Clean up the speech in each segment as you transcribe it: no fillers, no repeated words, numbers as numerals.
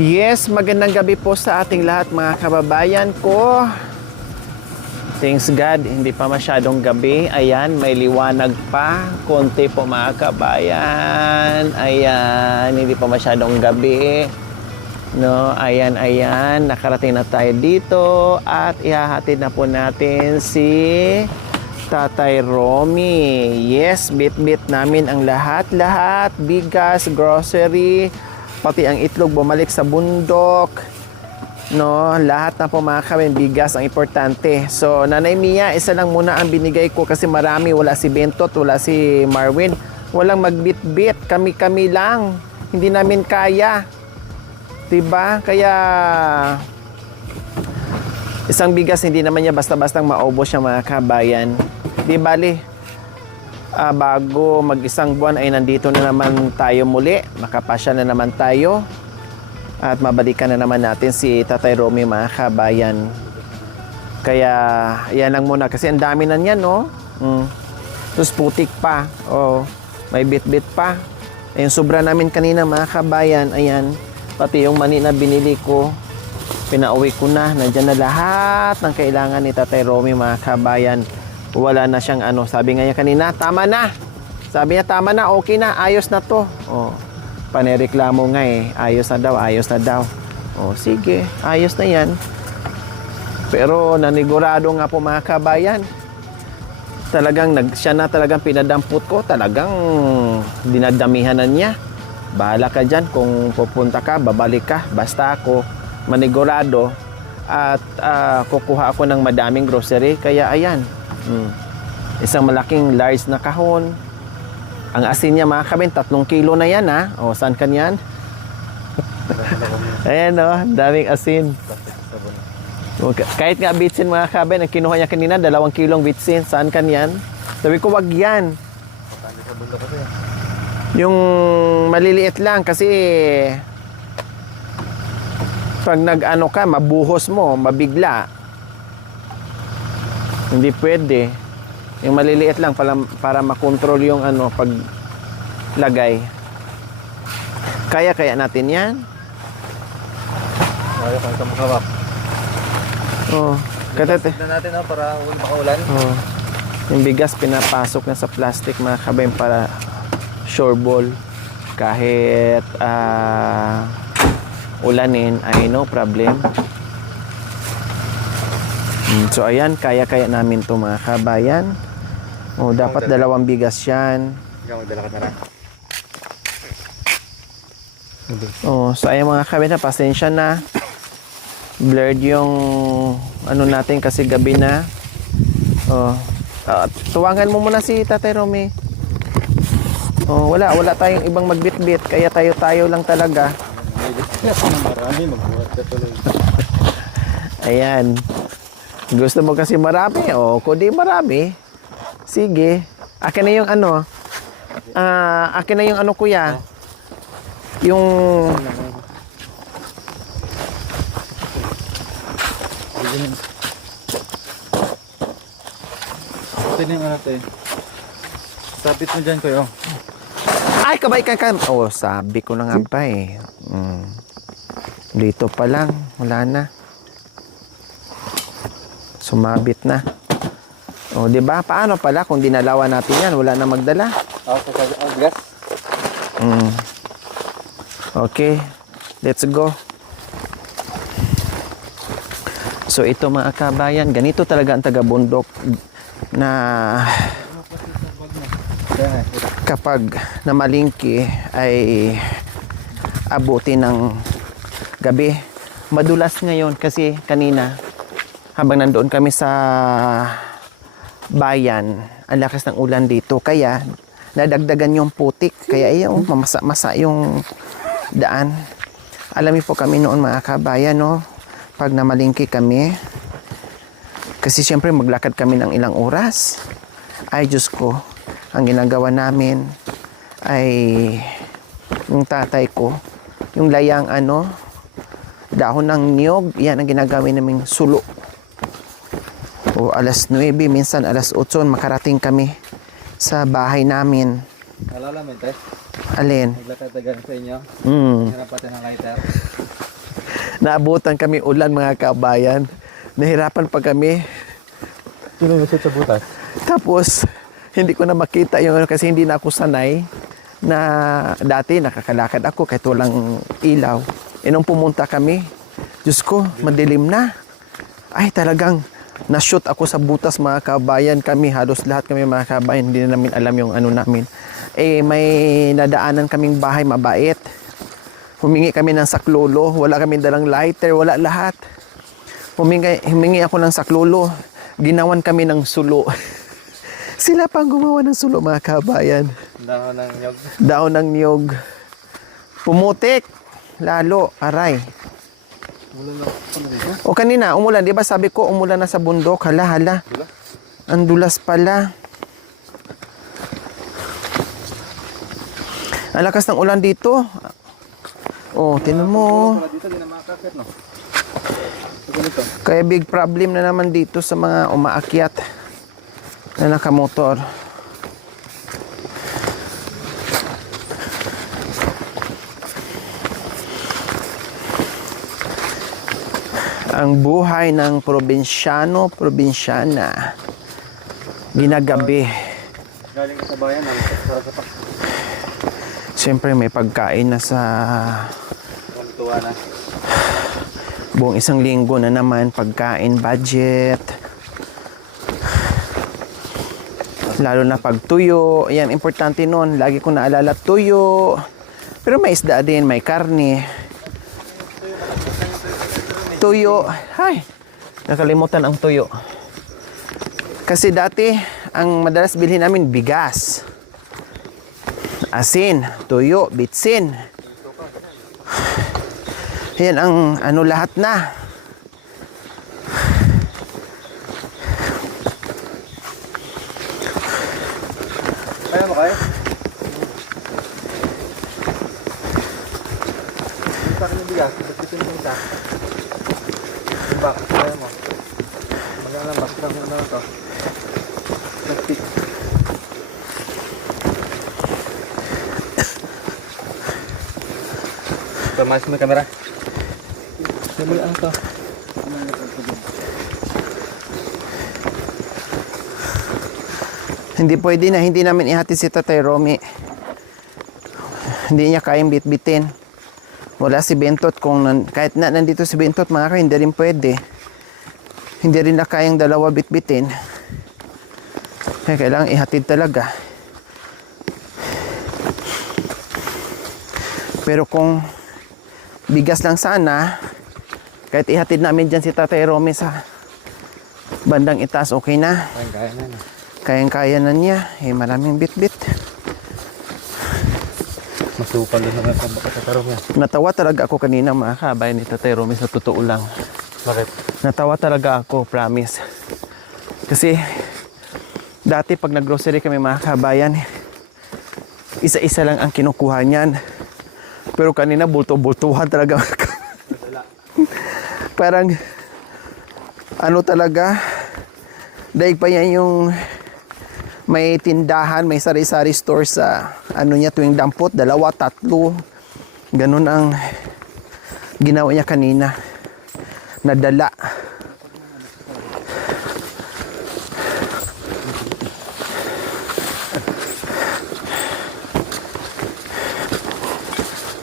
Yes, magandang gabi po sa ating lahat mga kababayan ko. Thanks God, hindi pa masyadong gabi. Ayan, may liwanag pa. Konti po mga kabayan. Ayan, hindi pa masyadong gabi. No, ayan, nakarating na tayo dito at ihahatid na po natin si Tatay Romy. Yes, bit-bit namin ang lahat-lahat. Bigas, grocery, pati ang itlog bumalik sa bundok. No, lahat na po mga kabayan, bigas ang importante. So, Nanay Mia, isa lang muna ang binigay ko kasi marami. Wala si Bentot, wala si Marwin. Walang magbit-bit. Kami-kami lang. Hindi namin kaya. Diba? Kaya isang bigas hindi naman niya basta-bastang maubos siya mga kabayan. Di bali, bago mag-isang buwan ay nandito na naman tayo muli. Makapasya na naman tayo. At mabalikan na naman natin si Tatay Romy mga kabayan. Kaya yan lang muna. Kasi ang dami na niyan, no? Tapos putik pa. Oh, may bit-bit pa. Ayun, sobra namin kanina mga kabayan. Ayan. Pati yung mani na binili ko, pinauwi ko na. Nandyan na lahat ng kailangan ni Tatay Romy mga kabayan. Wala na siyang ano. Sabi nga niya kanina, tama na. Sabi niya, tama na, okay na, ayos na to. Oh, panereklamo nga eh. Ayos na daw, ayos na daw. Oh, sige, ayos na yan. Pero nanigurado nga po mga kabayan. Talagang siya na talagang pinadampot ko. Talagang dinadamihan na niya. Bahala ka dyan kung pupunta ka, babalik ka. Basta ako manigurado at kukuha ako ng madaming grocery. Kaya ayan, isang malaking large na kahon. Ang asin niya mga kabin, 3 kilo na yan ha. O, saan ka yan? Ayan o, daming asin. Kahit nga bitsin mga kabin, ang kinuha niya kanina, 2 kilong bitsin. Saan ka yan? Sabi ko, wag yan. Yung maliliit lang kasi pag nag-ano ka, mabuhos mo, mabigla. Hindi pwede. Yung maliliit lang para makontrol yung ano, paglagay. Kaya natin yan. Kaya ka makawak. Oh, katate. Na natin para makaulan. Oh. Yung bigas pinapasok na sa plastic mga kabayan para sure ball. Kahit ulanin ay no problem. So ayan, kaya namin to mga kabayan. Oh, dapat 2 bigas yan. Ikaw magdala ka na lang. Oh, so ayan mga kabayan, pasensya na. Blurred yung ano natin kasi gabi na. Oh, tuwangan mo muna si Tatay Romy. Oh, wala tayong ibang magbitbit, kaya tayo lang talaga. Marami, magbuhat ka tuloy. Ayan. Gusto mo kasi marami, o kundi marami. Sige. Akin na yung ano. Akin na yung ano kuya. Yung ito na yung ano to eh. Sapit mo dyan kuya. ay, kabay ka. Oh, sabi ko na nga pa eh. Dito pa lang. Wala na. Sumabit na. O, di ba? Paano pala kung dinalawan natin yan? Wala na magdala. Gas. Okay. Let's go. So, ito mga kabayan, ganito talaga ang taga-bundok na kapag namalingki ay abuti ng gabi. Madulas ngayon kasi kanina habang nandoon kami sa bayan, ang lakas ng ulan dito. Kaya nadagdagan yung putik. Kaya yung mamasa-masa yung daan. Alam niyo po kami noon mga kabayan, no? Pag namalingki kami, kasi siyempre maglakad kami ng ilang oras. Ay, Diyos ko, ang ginagawa namin ay yung tatay ko, yung layang ano, dahon ng niyog, yan ang ginagawin naming sulo. O alas 9, minsan alas 8, makarating kami sa bahay namin. Alala mo, te? Alin? Naglakad-tagan sa inyo. Mm. Hirapan ng lighter. Naabutan kami ulan mga kabayan. Nahirapan pa kami. Sino yung sa butas? Tapos, hindi ko na makita yung kasi hindi na ako sanay na dati nakakalakad ako kahit walang ilaw. Nung pumunta kami, Diyos ko, madilim na. Ay, talagang na-shoot ako sa butas mga kabayan. Kami, halos lahat kami mga kabayan, hindi na namin alam yung ano namin. May nadaanan kaming bahay mabait. Humingi kami ng saklolo, wala kami dalang lighter, wala lahat. Humingi ako ng saklolo, ginawan kami ng sulo. Sila pang gumawa ng sulo mga kabayan. Dahon ng nyog. Daon ng niyog. Pumutik, lalo, aray. Wala na ano dito? O kanina, umulan, di ba sabi ko umulan na sa bundok, hala. Wala. Ang dulas pala. Ang lakas ng ulan dito. Oh, tinan mo. Wala dito, di na makakakit, no? So, ganito. Kaya big problem na naman dito sa mga umaakyat na nakamotor. Ang buhay ng probinsyano, probinsyana. Ginagabi. Galing ka sa bayan, ang sarap pa. Siyempre may pagkain na sa Tuwa na. buong isang linggo na naman, pagkain, budget. Lalo na pag tuyo. Yan, importante nun. Lagi ko naalala tuyo. Pero may isda din, may karne. Tuyo. Ay, nakalimutan ang tuyo. Kasi dati, ang madalas bilhin namin, bigas. Asin, tuyo, bitsin. Yan ang ano lahat na. Kaya mo kaya? Sa akin yung bigas, ba't yung isa? Bakit kaya mo? Magandang bakit lang yung ano to? Plastic. Ito, mas mo yung camera. Dali, ano to? Hindi pwede na, hindi namin ihatid si Tatay Romy. Hindi niya kayang bitbitin. Wala si Bentot. Kahit na nandito si Bentot, mga ka, hindi rin pwede. Hindi rin na kayang dalawa bitbitin. Kaya kailangan ihatid talaga. Pero kung bigas lang sana, kahit ihatid namin dyan si Tatay Romy sa bandang itaas, okay na. Kaya na na. Kayang-kaya na niya. Maraming bitbit. Masupal din naman sa baka sa tarong yan. Natawa talaga ako kanina mga kabayan ni Tatay Romy, sa totoo lang. Bakit? Natawa talaga ako, promise. Kasi dati pag nag-grocery kami mga kabayan, isa-isa lang ang kinukuha niyan. Pero kanina bulto-bultuhan talaga. Parang ano talaga, daig pa yan yung may tindahan, may sari-sari store sa ano niya tuwing dampot, 2, 3. Ganun ang ginawa niya kanina. Nadala.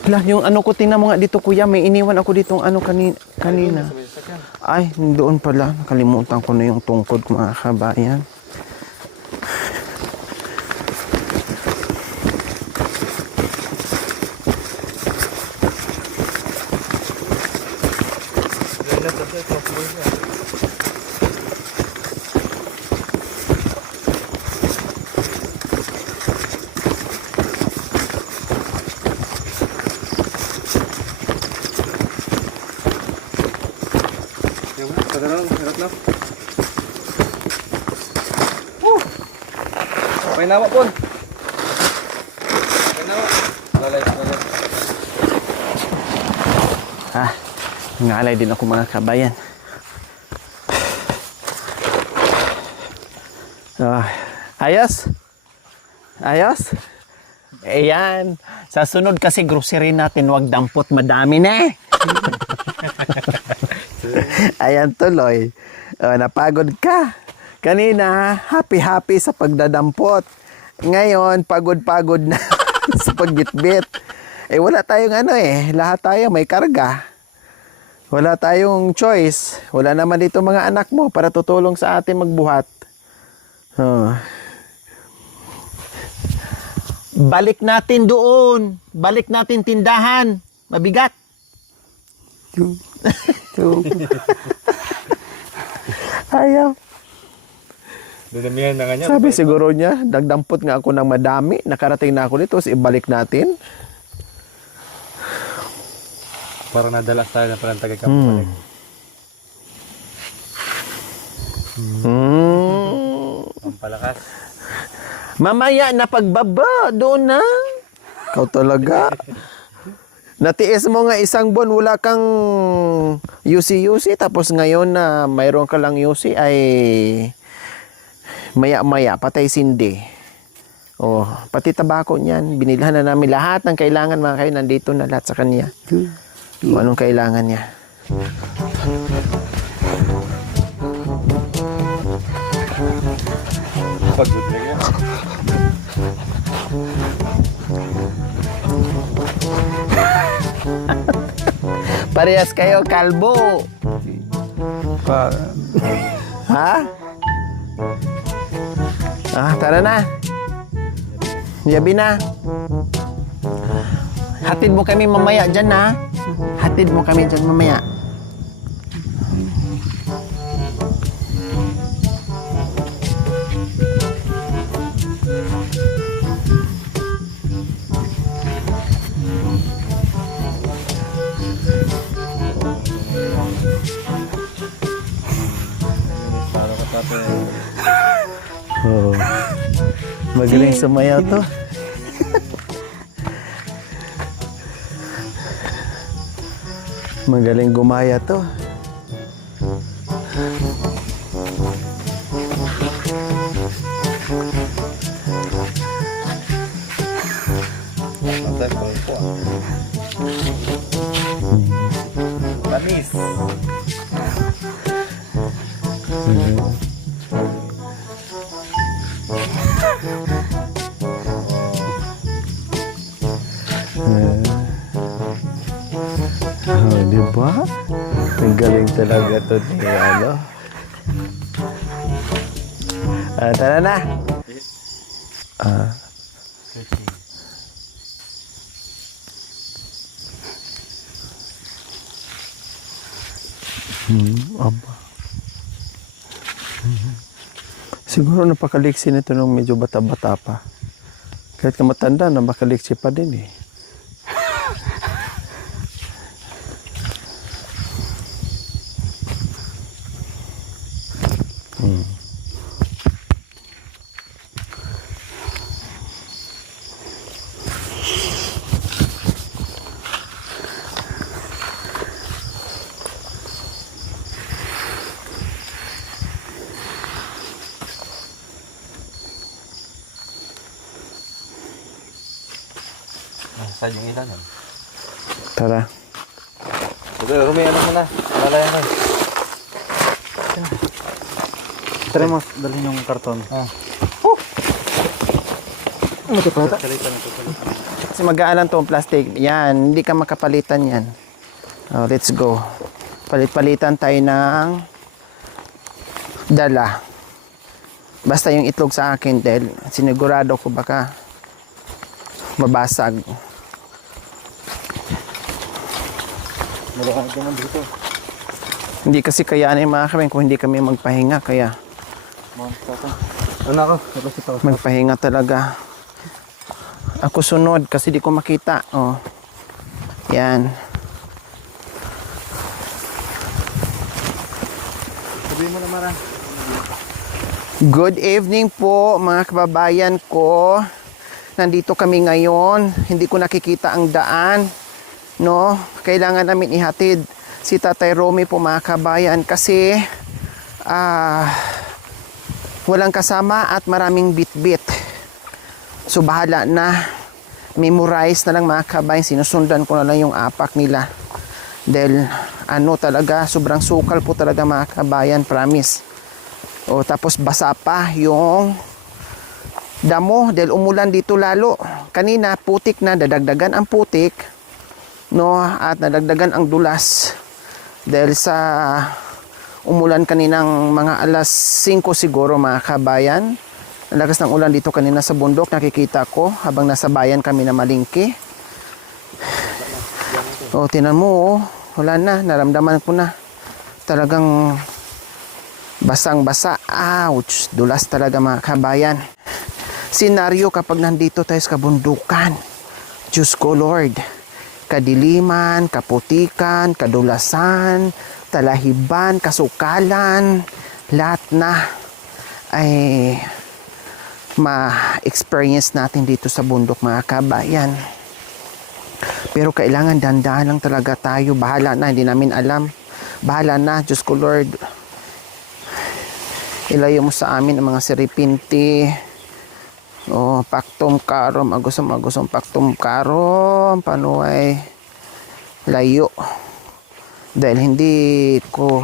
Lah, yung ano ko, tingnan mo nga dito kuya, may iniwan ako ditong ano kanina. Ay, doon pala. Nakalimutan ko na yung tungkod mga kabayan. May nawa po. May nawa. Lalay. Ngalay din ako mga kabayan. Ayos? Ayos? Ayan. Sa sunod kasi grocery natin, wag dampot, madami na eh. Ayan tuloy. Napagod ka. Kanina, happy-happy sa pagdadampot. Ngayon, pagod-pagod na sa pagbitbit. Wala tayong lahat tayo may karga. Wala tayong choice. Wala naman dito mga anak mo para tutulong sa atin magbuhat. Balik natin doon. Balik natin tindahan. Mabigat. Ayaw. Dadamihan na kanya. Sabi siguro niya, nagdampot nga ako ng madami. Nakarating na ako dito, so ibalik natin. Para nadalas tayo na parang tagay-kapalik. Ang palakas. Mamaya na pagbaba, doon na. Ikaw talaga. Natiis mo nga isang buwan, wala kang UC-UC. Tapos ngayon na mayroon ka lang UC ay maya-maya, patay sindi. Pati tabako niyan. Binilhan na namin lahat ng kailangan mga kayo. Nandito na lahat sa kanya. Kung anong kailangan niya. Pagod na yan. Parehas kayo, kalbo. Ha? Tara na. Yabi na. Hatid mo kami mamaya dyan, ha? Hatid mo kami dyan mamaya. Magaling sumayaw to. Magaling gumaya to. Tamis. Diba? Ang galing talaga to ni tara na. Aba. Siguro napakaliksi nito nung medyo bata-bata pa. Kahit ka matanda, napakaliksi pa din eh. Saan yung ilan yan? Tara. Okay, rumiyan na muna. Malayan na. Tara mo, dalhin yung karton. Ano ito pala? Kasi mag-aalan to ang plastic. Yan, hindi ka makapalitan yan. Let's go. Palit-palitan tayo ng dala. Basta yung itlog sa akin dahil sinigurado ko baka mabasag. Malakad naman dito. Hindi kasi kayanin mga kami kung hindi kami magpahinga. Kaya ano ako? Napasit ako. magpahinga talaga. Ako sunod kasi di ko makita. Yan. Sabihin mo na Mara. Good evening po mga kababayan ko. Nandito kami ngayon. Hindi ko nakikita ang daan. No? Kailangan namin ihatid si Tatay Romy po mga kabayan kasi walang kasama at maraming bit-bit. So bahala na. Memorize na lang mga kabayan. Sinusundan ko na lang yung apak nila. Dahil ano talaga, sobrang sukal po talaga mga kabayan, promise. O tapos basa pa yung damo dahil umulan dito lalo. Kanina putik na, dadagdagan ang putik, no, at nadagdagan ang dulas dahil sa umulan kaninang mga alas 5 siguro mga kabayan. Ang lakas ng ulan dito kanina sa bundok, nakikita ko habang nasa bayan kami na malingki. O tinan mo, oh, wala na, naramdaman ko na talagang basang-basa. Ouch, dulas talaga mga kabayan. Senaryo kapag nandito tayo sa kabundukan, Diyos ko Lord, kadiliman, kaputikan, kadulasan, talahiban, kasukalan, lahat na ay ma-experience natin dito sa bundok mga kabayan. Pero kailangan dandahan lang talaga tayo. Bahala na, hindi namin alam. Bahala na, Diyos ko Lord. Ilayo mo sa amin ang mga siripinti. O, paktum karom, agusam paktum karom, panuay layo. Dahil hindi ko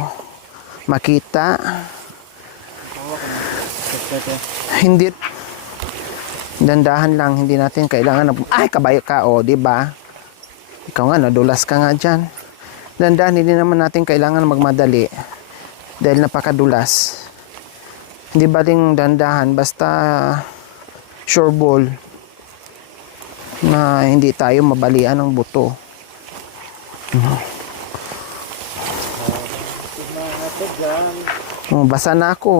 makita. Hindi, dandahan lang, hindi natin kailangan na, ay, kabayo ka, o, di ba? Ikaw nga, nadulas ka nga dyan. Dandahan, hindi naman natin kailangan magmadali dahil napakadulas. Hindi ba ding dandahan, basta sure ball na hindi tayo mabalian ng buto. Basa na ako,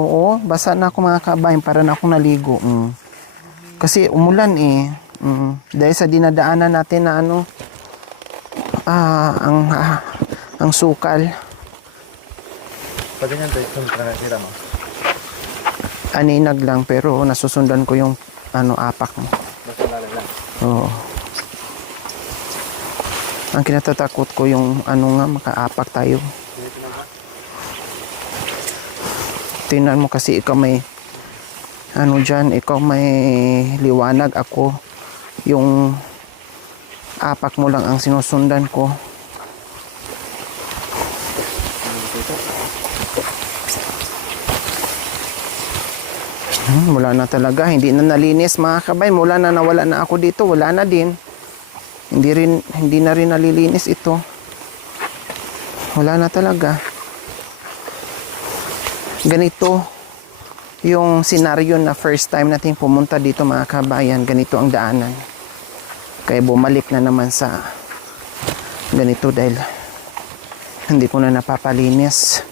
basa na ako mga kabayan, para na akong naligo. Kasi umulan eh. Dahil sa dinadaanan natin na ano, ang sukal. Pwede nga tayo kung nakakita mo. Aninag lang, pero nasusundan ko yung apak mo. Basta lalim lang. Oo. Ang kinatatakot ko yung makaapak tayo. Tingnan mo kasi ikaw may dyan, ikaw may liwanag, ako yung apak mo lang ang sinusundan ko. Wala na talaga, hindi na nalinis mga kabay. Mula na nawala na ako dito, wala na din. Hindi na rin nalilinis ito. Wala na talaga. Ganito yung senaryo na first time natin pumunta dito mga kabayan. Ganito ang daanan. Kaya bumalik na naman sa ganito dahil hindi ko na napapalinis.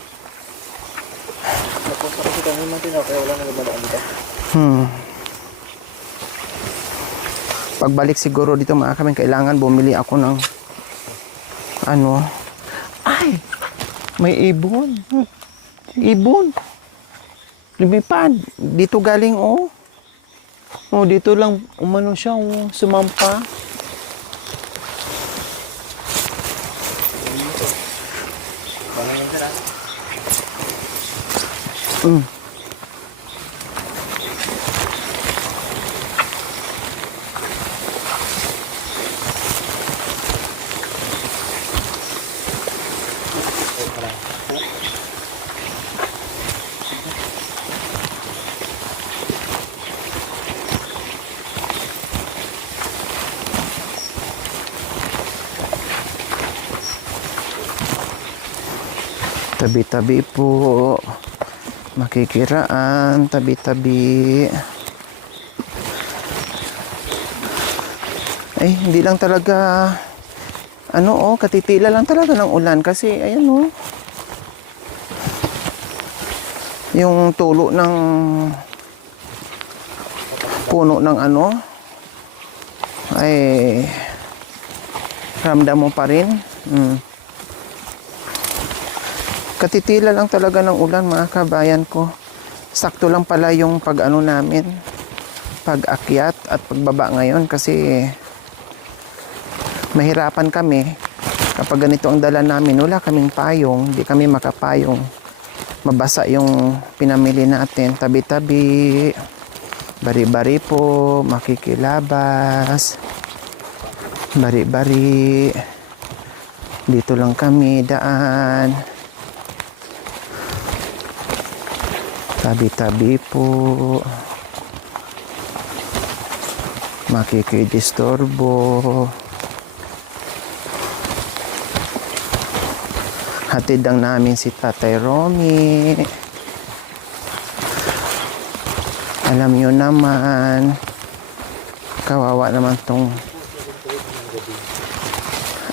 Tapos kasi kami matinaw, kaya wala na lumadaan dito. Pagbalik siguro dito mga kami, kailangan bumili ako ng ay, may ibon. Ibon. Lumipad. Dito galing, oh. Oh, dito lang umano siya, oh. Sumampa. Tabi-tabi po. Makikiraan, tabi-tabi. Ay, hindi lang talaga katitila lang talaga ng ulan kasi ayan yung tulo ng puno ng ay ramdam mo pa rin. Katitila lang talaga ng ulan mga kabayan ko. Sakto lang pala yung namin, pag-akyat at pagbaba ngayon kasi mahirapan kami kapag ganito ang dala namin. Wala kaming payong, hindi kami makapayong. Mabasa yung pinamili natin. Tabi-tabi, bari-bari po, makikilabas, bari-bari. Dito lang kami daan. Tabi-tabi po. Makikidisturbo. Hatid lang namin si Tatay Romy. Alam nyo naman, kawawa naman tong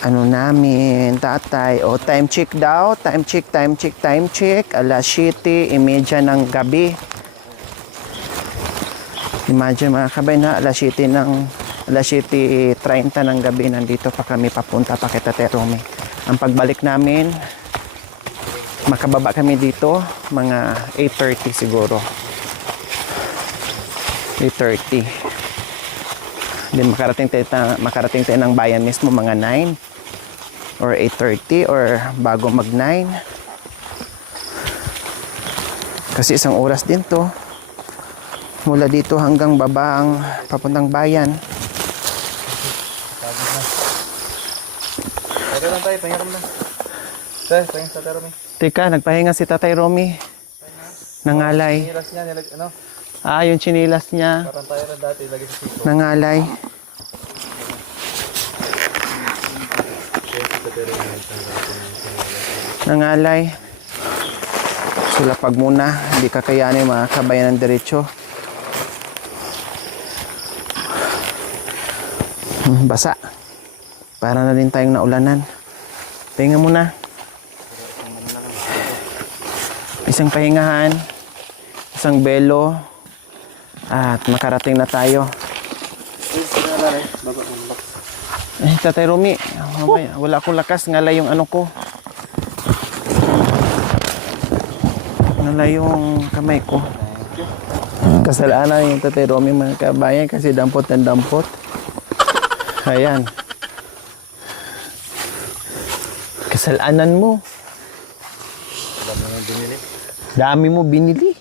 ano namin, tatay. O, time check daw. Time check, time check, time check. Alas 7:30 ng gabi. Imagine mga kabay na alas 7:30 ng gabi. Nandito pa kami papunta pa kay Tatay Romy. Ang pagbalik namin, makababa kami dito, mga 8:30 siguro. 8:30. Then makarating tayo ng bayan mismo mga 9 or 8:30 or bago mag 9. Kasi isang oras din to. Mula dito hanggang baba ang papuntang bayan. Pwede lang tayo, pahinga lang. Pahinga sa Tatay Romy. Teka, nagpahinga si Tatay Romy. Nangalay. Nilas niya, ano? Yung chinilas niya. Parang tayo lang dati, lagi sa siko. Nangalay. Nangalay. Sulapag muna. Hindi kakayanin mga kabayan ng diretso. Basa. Para na din tayong naulanan. Pahinga muna. Isang pahingahan. Isang belo. At makarating na tayo. Tatay Romy, mamaya, wala akong lakas. Ngalay yung ano ko. Ngalay yung kamay ko. Kasalanan yung Tatay Romy mga kabayan kasi dampot ng dampot. Ayan. Kasalanan mo. Dami mo binili.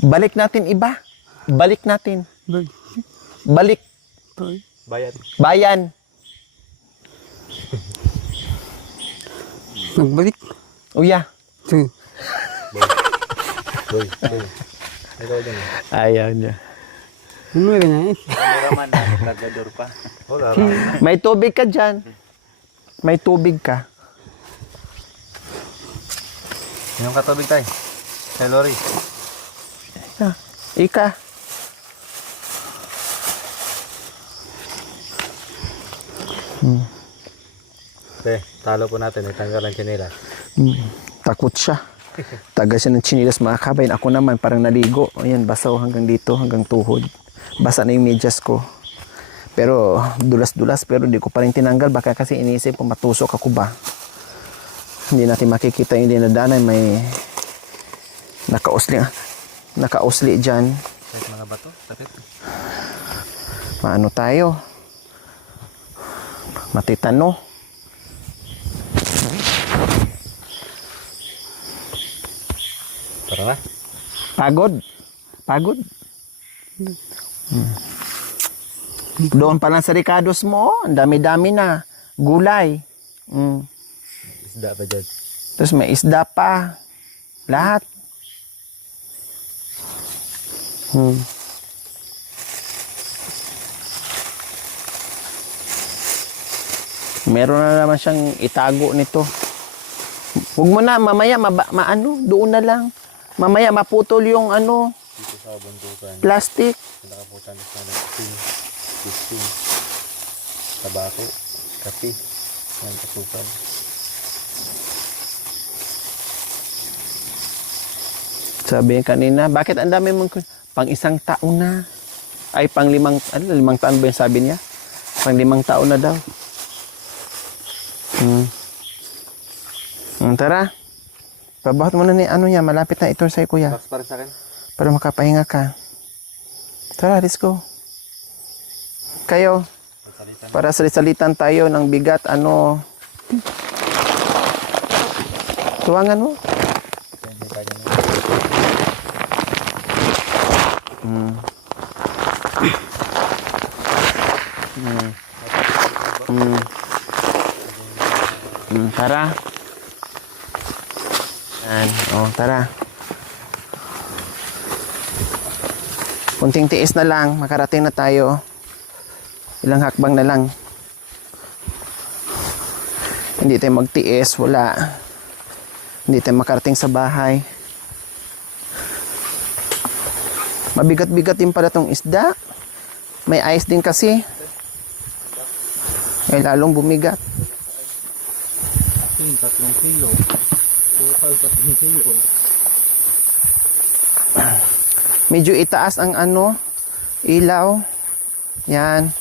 Balik natin iba. Balik natin. Balik. Bayad. Bayan. Nagbalik. Uya. Boy. Ikaw din. Ayaw niya. Ano ba ganyan? Kameraman, naglador pa. Wala. May tubig ka dyan. May tubig ka. Yung katubig tayo. Kay Lori. Ika. Talo po natin. Itanggal ang chinelas. Takot siya. Taga siya ng chinilas mga kabayan. Ako naman parang naligo. Ayan, basaw hanggang dito, hanggang tuhod. Basa na yung medyas ko. Pero dulas-dulas, pero di ko pa rin tinanggal. Baka kasi iniisip ko matusok ako ba. Hindi natin makikita yung dinadanan. May nakausli dyan. Kahit mga bato, sakit. Maano tayo? Matitano. Tara na. Pagod. Pagod. Doon pa lang sa Ricardo's mo, ang dami-dami na. Gulay. Isda pa dyan. Tapos may isda pa. Lahat. Meron na naman siyang itago nito. Huwag mo na, mamaya doon na lang. Mamaya maputol yung ano, Dito sa buntukan. plastic. Nakaputan na sa nagping. Pisting. Tabako. Kapi. Yan kasukan. Sabi kanina, bakit ang dami mong pang isang taon na? Ay, pang limang taon ba yung sabi niya? Pang 5 taon na daw. Tara. Pabuhat mo na ni ano niya, malapit na ito sa'yo kuya. Box para sa akin. Para makapahinga ka. Tara, let's go. Kayo, para salitan tayo ng bigat, ano. Tuwangan mo. Tara. Yan. Tara. Kunting tiis na lang, makarating na tayo. Ilang hakbang na lang. Hindi tayo magtiis, wala. Hindi tayo makarating sa bahay. Mabigat-bigat din pala tong isda. May ice din kasi. Ay lalong bumigat. 3 kilo. Total 3 kilo. Medyo itaas ang ilaw. Yan.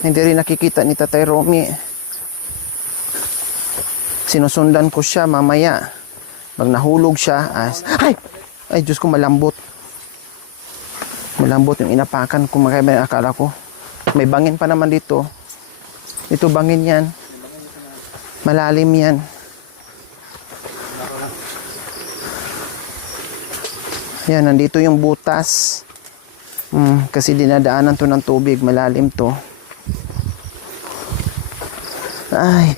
Hindi rin nakikita ni Tatay Romy. Sinusundan ko siya mamaya. Pag nahulog siya, ay Diyos ko, malambot. Malambot yung inapakan ko. Akala ko. May bangin pa naman dito. Ito bangin yan. Malalim yan. Yan, nandito yung butas. Kasi dinadaanan to ng tubig. Malalim to. Ay.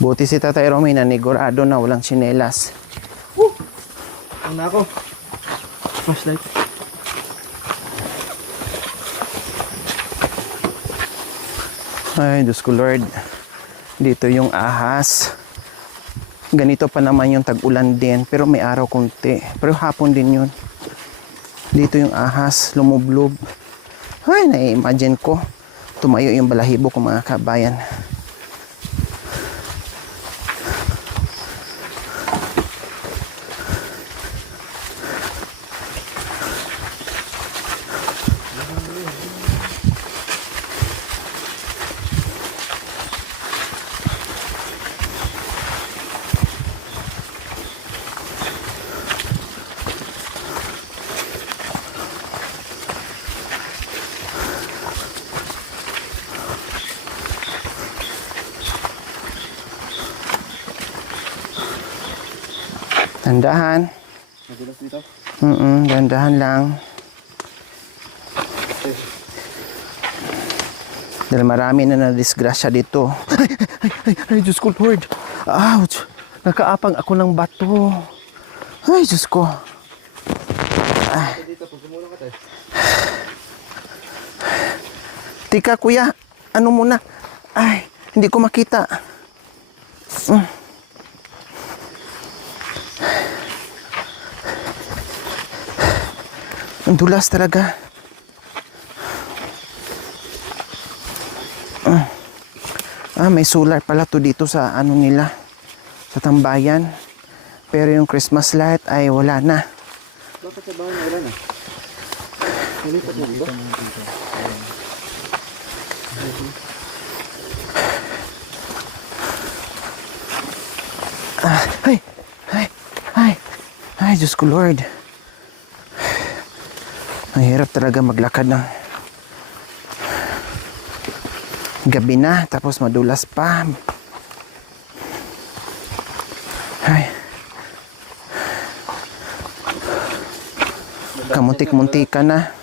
Buti si Tatay Romy nanigurado na walang tsinelas. Ano na ako? Flashlight. Ay, Diyos ko Lord. Dito yung ahas. Ganito pa naman yung tag-ulan din. Pero may araw kunti. Pero hapon din yun. Dito yung ahas. Lumublob. Ay, na-imagine ko. Tumayo yung balahibo ko mga kabayan. Dandahan. Nagulas dito? Dandahan lang. Dahil marami na nadisgrasya dito. Ay, Diyos ko, Lord. Ouch! Nakaapang ako ng bato. Ay, Diyos ko. Dito, pagkumulong ka tayo. Tika, kuya. Ano muna? Ay, hindi ko makita. Ang dulas talaga. May solar pala to dito sa nila. Sa tambayan. Pero yung Christmas light ay wala na. Bakit sa bahay na wala na? Nilipat mo dito? Ay, Diyos ko Lord. Ang hirap talaga maglakad ng gabi na, tapos madulas pa. Ay. Kamuntik-muntik ka na.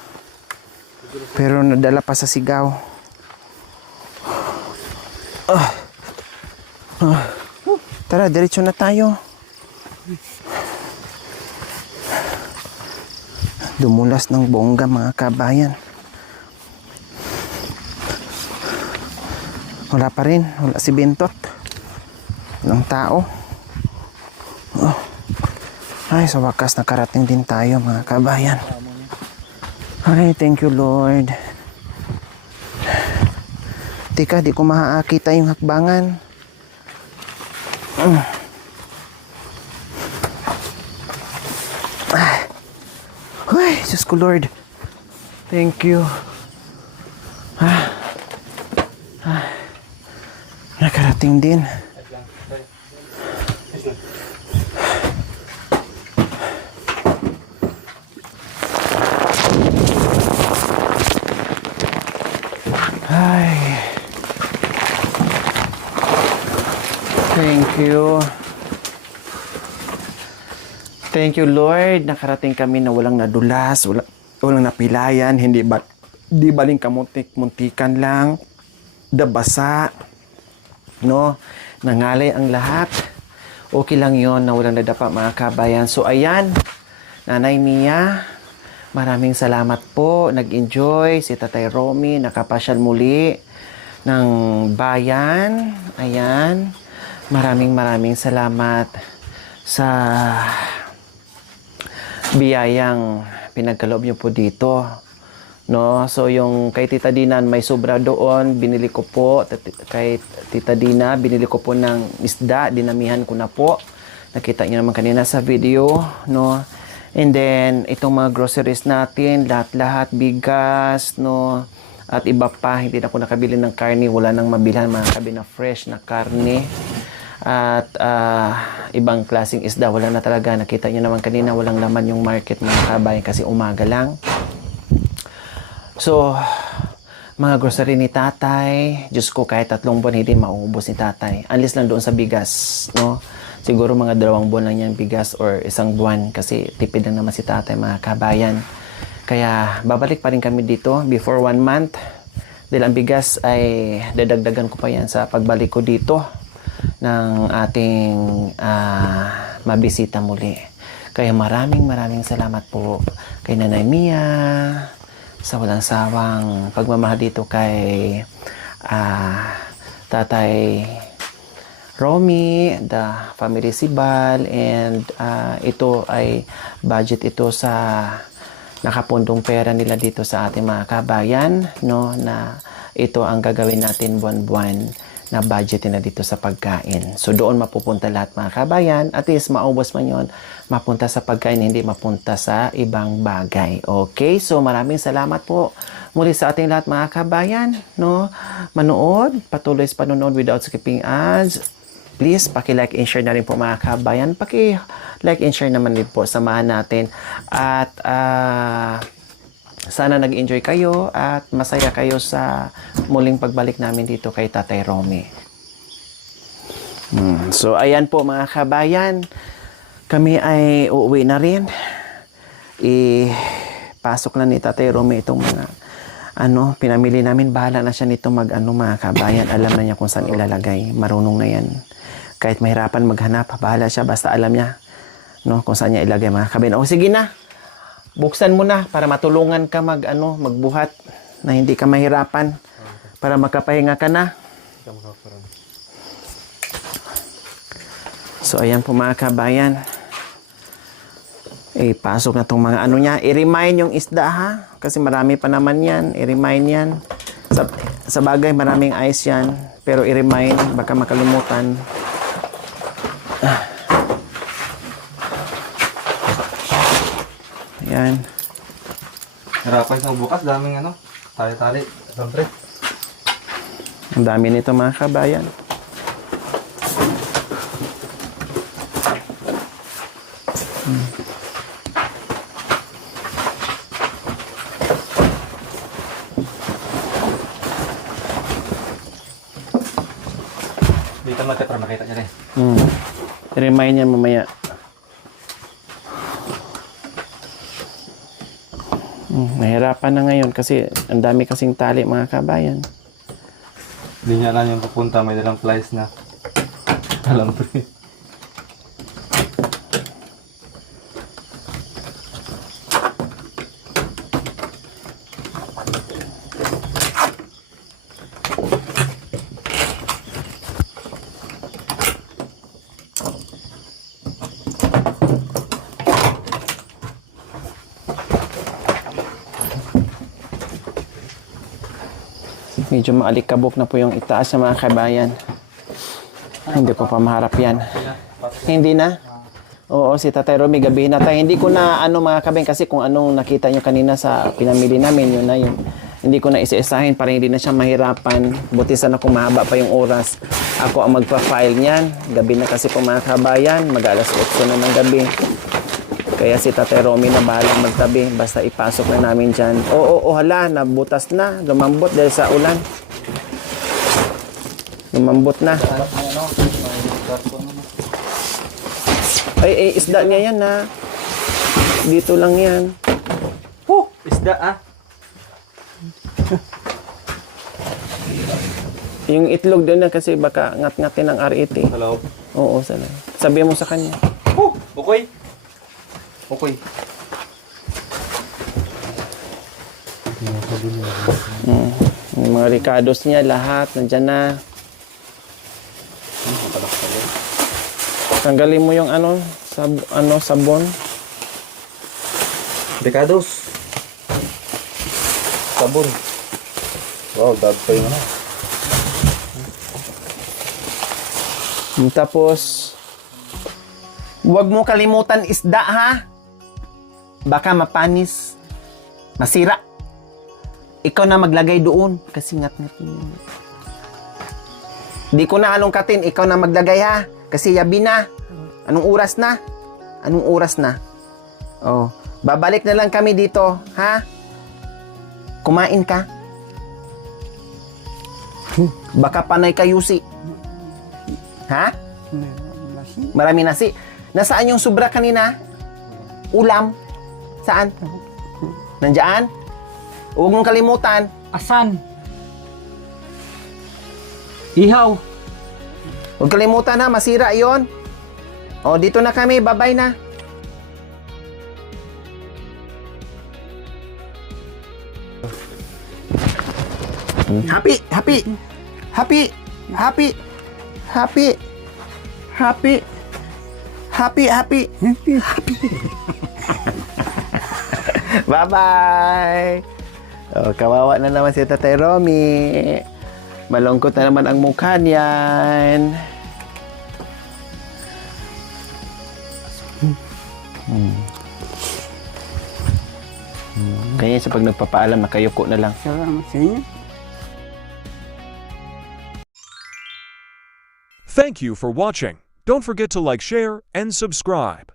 Pero nadala pa sa sigaw. Tara, diretso na tayo. Dumulas ng bongga mga kabayan. Wala pa rin. Wala si Bentot. Walang tao. Ay, sa wakas nakarating din tayo mga kabayan. Ay, thank you Lord. Tika, di ko makakita yung hakbangan. Ay, Diyos ko Lord. Thank you. Nakarating din. Ay. Thank you. Thank you, Lord. Nakarating kami na walang nadulas, walang napilayan, di baling kamuntik-muntikan lang. dabasa, no? Nangalay ang lahat. Okay lang yon na walang nadapa mga kabayan. So ayan, Nanay Mia, maraming salamat po. Nag-enjoy si Tatay Romy, nakapasyal muli ng bayan. Ayan, maraming salamat sa biyayang pinagkaloob niyo po dito. No, so yung kay Tita Dina may sobra doon, binili ko po kay Tita Dina, binili ko po ng isda, dinamihan ko na po. Nakita niyo naman kanina sa video, no. And then itong mga groceries natin, lahat-lahat bigas, no. At iba pa, hindi na ako nakabili ng karne, wala nang mabilhan mga kabi na fresh na karne. At ibang klaseng isda, wala na talaga. Nakita niyo naman kanina, walang laman yung market mga kabayan kasi umaga lang. So, mga grocery ni tatay, Diyos ko, kahit 3 buwan hindi mauubos ni tatay. Unless lang doon sa bigas, no? Siguro mga 2 buwan lang yan bigas or 1 buwan kasi tipid lang naman si tatay mga kabayan. Kaya babalik pa rin kami dito before 1 month. Dahil ang bigas ay dadagdagan ko pa yan sa pagbalik ko dito ng ating mabisita muli. Kaya maraming salamat po kay Nanay Mia sa walang sawang pagmamahal dito kay Tatay Romy, the family Sibal, and ito ay budget ito sa nakapundong pera nila dito sa ating mga kabayan, no, na ito ang gagawin natin buwan-buwan na budget na dito sa pagkain. So doon mapupunta lahat mga kabayan, at least maubos man yon, mapunta sa pagkain, hindi mapunta sa ibang bagay. Okay, so maraming salamat po muli sa ating lahat mga kabayan, no, manood, patuloy sa panonood without skipping ads. Please, paki-like and share na rin po mga kabayan. Paki-like and share naman din po, samahan natin. At sana nag-enjoy kayo at masaya kayo sa muling pagbalik namin dito kay Tatay Romy. So, ayan po mga kabayan. Kami ay uuwi na rin. Pasok na ni Tatay Romy itong mga pinamili namin. Bahala na siya nito mga kabayan. Alam na niya kung saan ilalagay. Marunong na yan. Kahit mahirapan maghanap, bahala siya. Basta alam niya, no, kung saan niya ilagay mga kabayan. O, sige na. Buksan mo na para matulungan ka magbuhat na hindi ka mahirapan para makapahinga ka na. So ayan po mga kabayan. Pasok na tong mga niya. I-remind yung isda ha. Kasi marami pa naman yan. I-remind yan. Sa bagay maraming ice yan. Pero i-remind. Baka makalimutan. Ayan. Harapan sa bukas, daming tali-tali. Siyempre. Ang dami nito mga kabayan. Dito natin para makita niya rin. I-remind niya mamaya. Nahirapan na ngayon kasi ang dami kasing tali mga kabayan. Hindi niya alam yung pupunta, may dalang flies na. Alam ko rin. Medyo maalikabok na po yung itaas sa mga kabayan. Hindi ko pa maharap yan. Hindi na? Oo, si Tatay Romy, gabihin na tayo. Hindi ko na mga kabayan kasi kung anong nakita nyo kanina sa pinamili namin, yun na yun. Hindi ko na isa-isahin para hindi na siya mahirapan. Buti sana kung mahaba pa yung oras. Ako ang magpa-file niyan. Gabi na kasi po mga kabayan. Mag-alas 8 na ng gabi. Kaya si Tatay Romy na bahalang magtabi. Basta ipasok na namin dyan. Hala, nabutas na. Lumambot dahil sa ulan. Lumambot na. Ay, isda niya yan ha. Dito lang yan. Isda Yung itlog doon na kasi baka ngat-ngatin ng RET. Sa loob. Oo, sana. Sabihin mo sa kanya. Oh! Okay. Okay. Yung mga ricados niya, lahat, nandyan na. Tanggalin mo yung sabon. Ricados. Sabon. Wow, dad pa yun na. Tapos, huwag mo kalimutan isda, ha? Baka mapanis. Masira. Ikaw na maglagay doon. Kasi ngat-ngat yun. Di ko na alungkatin. Ikaw na maglagay, ha? Kasi yabi na. Anong oras na? Anong oras na? Oh. Babalik na lang kami dito, ha? Kumain ka. Baka panay ka, Yusi. Ha? Marami nasi. Nasaan yung sobra kanina? Ulam. Saan? Nandiyan? Huwag mong kalimutan. Asan? Ihaw. Huwag kalimutan ha, masira yon. O, dito na kami. Bye-bye na. Happy! Happy! Happy! Happy! Happy! Happy! Happy! Happy! Happy! Bye-bye! Oh, kawawa na naman si Tatay Romy. Malungkot na naman ang mukha niyan. Kaya sa pag nagpapaalam, nakayuko na lang. Salamat sa inyo. Thank you for watching. Don't forget to like, share, and subscribe.